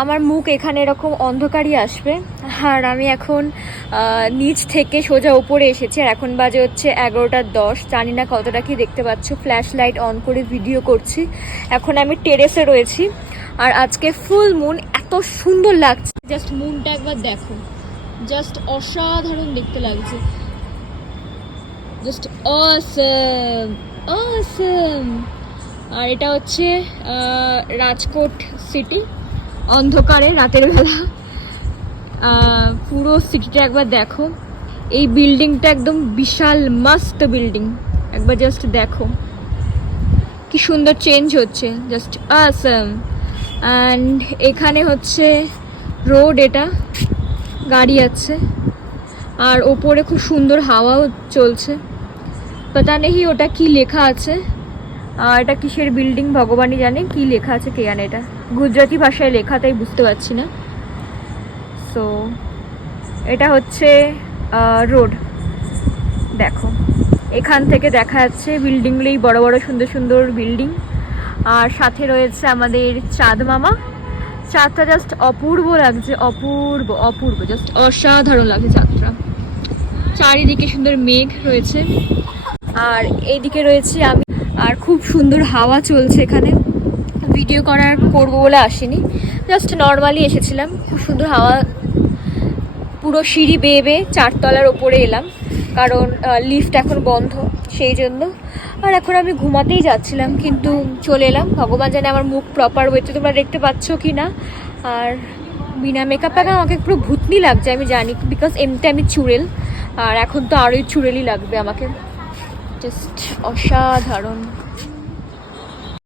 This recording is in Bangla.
আমার মুখ এখানে এরকম অন্ধকারই আসবে। আর আমি এখন নিচ থেকে সোজা উপরে এসেছি, আর এখন বাজে হচ্ছে 11:10। জানি না কতটা কি দেখতে পাচ্ছ, ফ্ল্যাশ লাইট অন করে ভিডিও করছি। এখন আমি টেরেসে রয়েছি, আর আজকে ফুল মুন, এত সুন্দর লাগছে। জাস্ট মুনটা একবার দেখো, জাস্ট অসাধারণ দেখতে লাগছে, জাস্ট অসম অসম। আর এটা হচ্ছে রাজকোট সিটি, অন্ধকারে রাতের বেলা পুরো সিটিটা একবার দেখো। এই বিল্ডিংটা একদম বিশাল মস্ত বিল্ডিং, একবার জাস্ট দেখো কি সুন্দর চেঞ্জ হচ্ছে, জাস্ট অসম। অ্যান্ড এখানে হচ্ছে রোড, এটা গাড়ি আছে, আর ওপরে খুব সুন্দর হাওয়াও চলছে। পাতা নেই ওটা কি লেখা আছে, এটা কিসের বিল্ডিং ভগবানই জানে, কি লেখা আছে কে জানে। এটা গুজরাটি ভাষায় লেখা, তাই বুঝতে পারছি না। সো এটা হচ্ছে রোড, দেখো এখান থেকে দেখা যাচ্ছে বিল্ডিংগুলোই বড় বড় সুন্দর সুন্দর বিল্ডিং। আর সাথে রয়েছে আমাদের চাঁদ মামা। চাঁদটা জাস্ট অপূর্ব লাগছে, অপূর্ব অপূর্ব, জাস্ট অসাধারণ লাগছে চাঁদটা। চারিদিকে সুন্দর মেঘ রয়েছে, আর এইদিকে রয়েছে আমি। আর খুব সুন্দর হাওয়া চলছে এখানে। ভিডিও করবো বলে আসিনি, জাস্ট নর্মালি এসেছিলাম। খুব সুন্দর হাওয়া, পুরো সিঁড়ি বেয়ে বেয়ে 4 তলার ওপরে এলাম, কারণ লিফট এখন বন্ধ সেই জন্য। আর এখন আমি ঘুমাতেই যাচ্ছিলাম, কিন্তু চলে এলাম। ভগবান জানে আমার মুখ প্রপার ওয়েতে তোমরা দেখতে পাচ্ছ কি না। আর বিনা মেকআপ আগে আমাকে পুরো ভূতনি লাগছে, আমি জানি, বিকজ এমনিতে আমি চুড়েল, আর এখন তো আরোই চুড়েলই লাগবে আমাকে। জাস্ট অসাধারণ।